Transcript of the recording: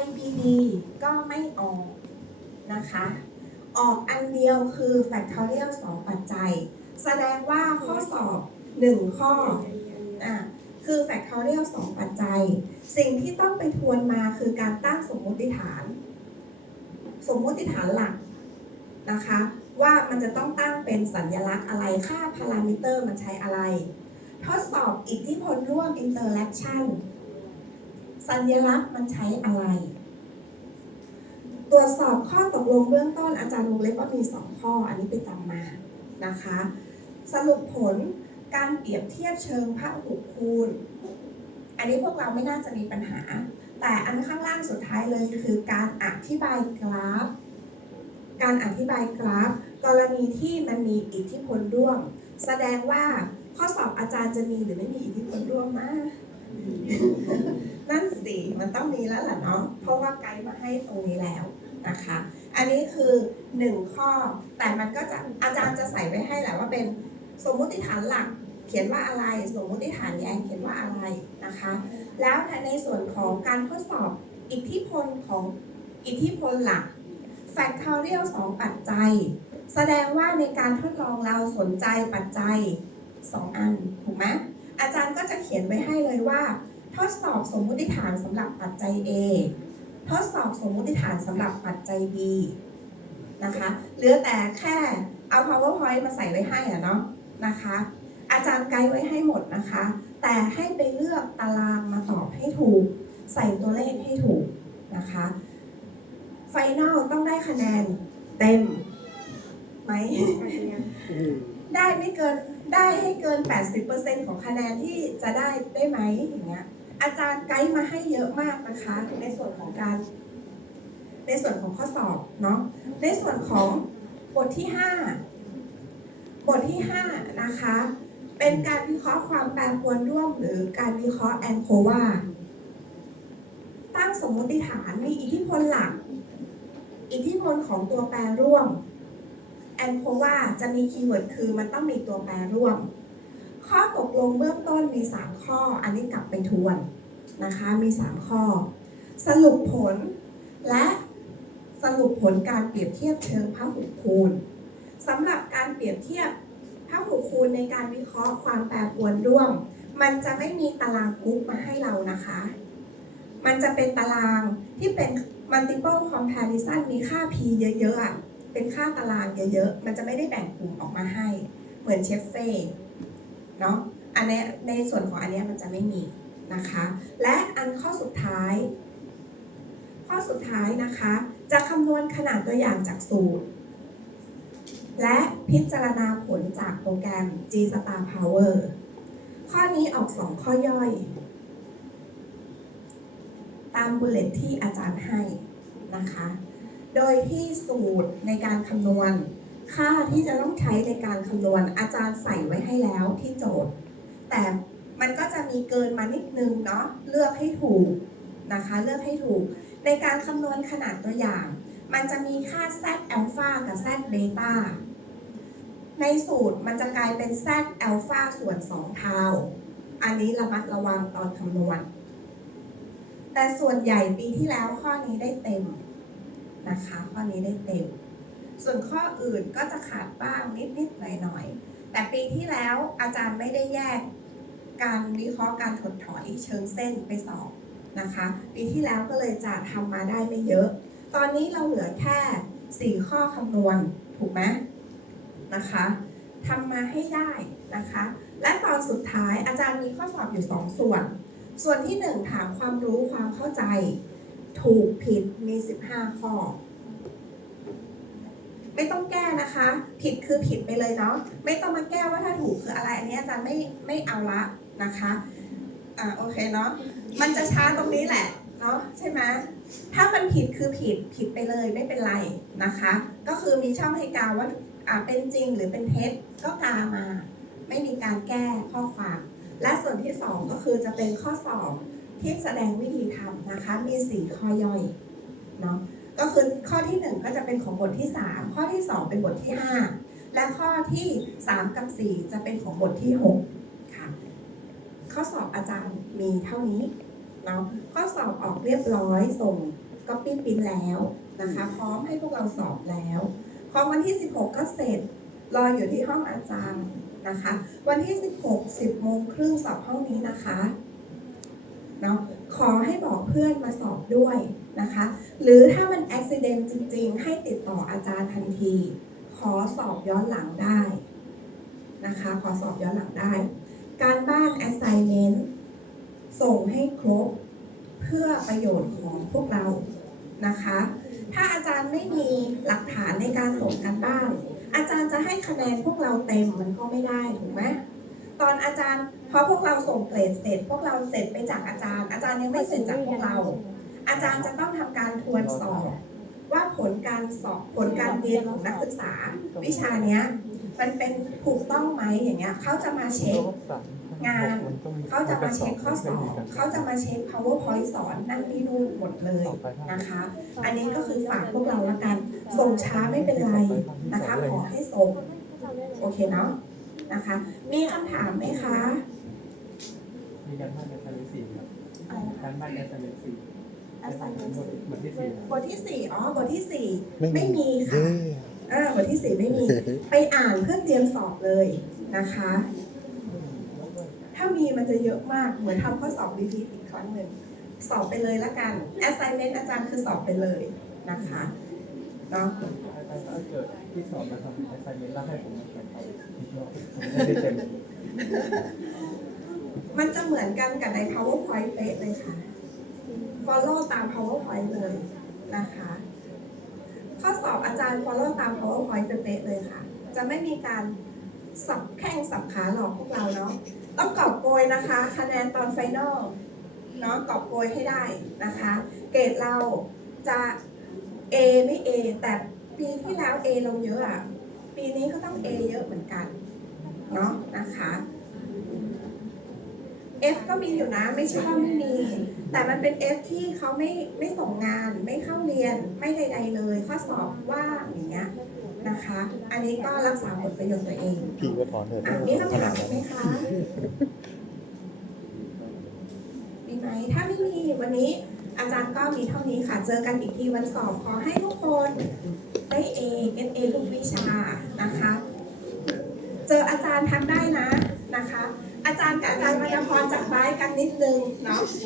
IBD ก็ไม่ออกนะคะ ออกอันเดียวคือ factorial 2 ปัจจัย แสดงว่าข้อสอบ 1 ข้ออะคือ factorial 2 ปัจจัย สิ่งที่ต้องไปทวนมาคือการตั้งสมมติฐาน สมมติฐานหลักนะคะ ว่ามันจะต้องตั้งเป็นสัญลักษณ์อะไรค่าพารามิเตอร์มันใช้อะไร ทดสอบอิทธิพลร่วม interaction สัญลักษณ์มันใช้อะไร ตรวจสอบข้อตกลงเบื้องต้นอาจารย์วงเล็บว่ามี 2 ข้อ อันนี้ไปจำมานะคะ สรุปผลการเปรียบเทียบเชิงพหุคูณ อันนี้พวกเราไม่น่าจะมีปัญหา แต่อันข้างล่างสุดท้ายเลยคือการอธิบายกราฟ การอธิบายกราฟ กรณีที่มันมีอิทธิพลร่วม แสดงว่าข้อสอบอาจารย์จะมีหรือไม่มีอิทธิพลร่วมมาก 4 มันต้องมีแล้วแหละเนาะเพราะว่าไกด์มาให้ตรงนี้แล้วนะคะ อันนี้คือ 1 ข้อ แต่มันก็จะอาจารย์จะใส่ไว้ให้แหละว่าเป็นสมมุติฐานหลักเขียนว่าอะไร สมมุติฐานแยงเขียนว่าอะไรนะคะ แล้วในส่วนของการทดสอบอิทธิพลของอิทธิพลหลัก factorial 2 ปัจจัย แสดงว่าในการทดลองเราสนใจปัจจัย 2 อัน ถูกไหมอาจารย์ก็จะเขียนไว้ให้เลยว่า ทดสอบสมมุติฐานสำหรับปัจจัย A ทดสอบสมมุติฐานสำหรับปัจจัย B นะคะเหลือแต่แค่เอา powerpoint มาใส่ไว้ให้อะเนาะนะคะ อาจารย์ไกด์ไว้ให้หมดนะคะ แต่ให้ไปเลือกตารางมาตอบให้ถูก ใส่ตัวเลขให้ถูกนะคะไฟนอลต้องได้คะแนนเต็มไหม ได้ไม่เกินได้ให้เกิน 80%ของคะแนนที่จะได้ได้ไหมอย่างเงี้ย อาจารย์ไกด์มาให้เยอะมากนะคะ ในส่วนของการ ในส่วนของข้อสอบเนาะในส่วนของบทที่ 5 บทที่ 5 นะคะ เป็นการวิเคราะห์ความแปรปรวนร่วม หรือการวิเคราะห์แอนโควาตั้งสมมติฐานมีอิทธิพลหลัก อิทธิพลของตัวแปรร่วมแอนโควาจะมีคีย์เวิร์ดคือมันต้องมีตัวแปรร่วม ข้อตกลงเบื้องต้นมี 3 ข้อ อันนี้กลับไปทวนนะคะมี 3 ข้อ สรุปผลและสรุปผลการเปรียบเทียบเชิงพหุคูณสำหรับการเปรียบเทียบพหุคูณในการวิเคราะห์ความแปรปรวนร่วม มันจะไม่มีตารางกรุ๊ปมาให้เรานะคะ มันจะเป็นตารางที่เป็น multiple comparison มีค่า p เยอะๆเป็นค่าตารางเยอะๆ มันจะไม่ได้แบ่งกลุ่มออกมาให้ เหมือนเชฟเฟ่ เนาะอันเนี้ยในส่วนของอันเนี้ยมันจะไม่มีนะคะ และอันข้อสุดท้าย ข้อสุดท้ายนะคะ จะคำนวณขนาดตัวอย่างจากสูตร และพิจารณาผลจากโปรแกรม G Star Power ข้อนี้ออก 2 ข้อย่อย ตามบุลเลตที่อาจารย์ให้นะคะ โดยที่สูตรในการคำนวณ ค่าที่จะต้องใช้ในการคำนวณอาจารย์ใส่ไว้ให้แล้วที่โจทย์ แต่มันก็จะมีเกินมานิดนึงเนาะเลือกให้ถูกนะคะเลือกให้ถูก ในการคำนวณขนาดตัวอย่าง มันจะมีค่า z อัลฟากับ z เบต้าในสูตรมันจะกลายเป็น z อัลฟาส่วน 2 เท่า อันนี้ระมัดระวังตอนคำนวณ แต่ส่วนใหญ่ปีที่แล้วข้อนี้ได้เต็มนะคะ ข้อนี้ได้เต็ม ส่วนข้ออื่นก็จะขาดบ้างนิดๆหน่อยๆ แต่ปีที่แล้วอาจารย์ไม่ได้แยกการวิเคราะห์การถดถอยเชิงเส้นไปสอบนะคะ ปีที่แล้วก็เลยจะทำมาได้ไม่เยอะ ตอนนี้เราเหลือแค่ 4 ข้อคำนวณถูกไหมนะคะทำมาให้ได้นะคะ และตอนสุดท้ายอาจารย์มีข้อสอบอยู่ 2 ส่วน ส่วนที่ 1 ถามความรู้ความเข้าใจ ถูกผิดมี 15 ข้อ ไม่ต้องแก้นะคะ ผิดคือผิดไปเลยเนาะไม่ต้องมาแก้ว่าถ้าถูกคืออะไรอันนี้อาจารย์ไม่ไม่เอาละนะคะอ่าโอเคเนาะมันจะช้าตรงนี้แหละเนาะใช่ไหมถ้ามันผิดคือผิดผิดไปเลยไม่เป็นไรนะคะ ก็คือมีช่องให้กาว่าอ่าเป็นจริงหรือเป็นเท็จก็กามา ไม่มีการแก้ข้อความ และส่วนที่สองก็คือจะเป็นข้อสอบที่แสดงวิธีทำนะคะ มีสี่ข้อย่อยเนาะ ก็คือข้อที่ 1 ก็จะเป็นของบทที่ 3 ข้อที่ 2 เป็นบทที่ 5 และข้อที่ 3 กับ 4 จะเป็นของบทที่ 6 ค่ะ ข้อสอบอาจารย์มีเท่านี้เนาะข้อสอบออกเรียบร้อยส่งก็ปิ้นปิ้นแล้วนะคะ พร้อมให้พวกเราสอบแล้วของวันที่ 16 ก็เสร็จรออยู่ที่ห้องอาจารย์นะคะ วันที่ 16 10โมงครึ่งสอบห้องนี้นะคะเนาะ ขอให้บอกเพื่อนมาสอบด้วยนะคะ หรือถ้ามันอุบิเหตุจริง ๆ ให้ติดต่ออาจารย์ทันที ขอสอบย้อนหลังได้นะคะ ขอสอบย้อนหลังได้ การบ้าน assignment ส่งให้ครบเพื่อประโยชน์ของพวกเรานะคะ ถ้าอาจารย์ไม่มีหลักฐานในการส่งการบ้าน อาจารย์จะให้คะแนนพวกเราเต็มมันก็ไม่ได้ถูกไหมตอนอาจารย์ พอพวกเราส่งเกรดเสร็จ พวกเราเสร็จไปจากอาจารย์ อาจารย์ยังไม่เสร็จจากพวกเรา อาจารย์จะต้องทำการทวนสอบ ว่าผลการสอบผลการเรียนของนักศึกษา วิชาเนี้ยมันเป็นถูกต้องไหมอย่างเงี้ยเขาจะมาเช็คงานเขาจะมาเช็คข้อสอบเขาจะมาเช็ค powerpoint สอนนั่นนี่นู่นหมดเลยนะคะ อันนี้ก็คือฝากพวกเราละกัน ส่งช้าไม่เป็นไรนะคะ ขอให้ส่ง โอเคเนาะนะคะ มีคำถามไหมคะ มีการบ้านในชั้นสี่ครับอะไรนะคะการบ้านในชั้นสี่ assignment บทที่สี่บทที่สี่อ๋อ บทที่สี่ไม่ไม่มีมีค่ะ เย้เออบทที่สี่ไม่มี ไปอ่านเพื่อเตรียมสอบเลยนะคะ ถ้ามีมันจะเยอะมาก เหมือนทำข้อสอบรีพีทอีกครั้งหนึ่ง สอบไปเลยละกัน assignment อาจารย์คือสอบไปเลยนะคะเนาะ ถ้าเกิดที่สอบมาทำ assignment แล้วให้ผมมาแข่งเขาอีกรอบผมไม่ได้เต็ม มันจะเหมือนกันกับใน powerpoint เป๊ะเลยค่ะ follow ตาม powerpoint เลยนะคะ ข้อสอบอาจารย์ follow ตาม powerpoint เป๊ะเลยค่ะ จะไม่มีการสับแข้งสับขาหลอกพวกเราเนาะ ต้องกอบโกยนะคะ คะแนนตอนไฟนอลเนาะกอบโกยให้ได้นะคะ เกรดเราจะ A ไม่ A แต่ปีที่แล้ว A เราเยอะอะปีนี้ก็ต้อง A เยอะเหมือนกัน เนาะนะคะ F ก็มีอยู่นะไม่ใช่ว่าไม่มี แต่มันเป็น F ที่เขาไม่ไม่ส่งงาน ไม่เข้าเรียนไม่ใดๆเลย ข้อสอบว่างอย่างเงี้ยนะคะ อันนี้ก็รักษาผลประโยชน์ตัวเองพี่ก็ถอนเถอะอะมีคำถามไหมคะมีไหมถ้าไม่มีวันนี้อาจารย์ก็มีเท่านี้ค่ะ เจอกันอีกทีวันสอบขอให้ทุกคนได้เอเก็ตเอทุกวิชานะคะ เจออาจารย์ทักได้นะนะคะ อาจารย์กับอาจารย์วรรณพรจะคล้ายกันนิดนึงเนาะ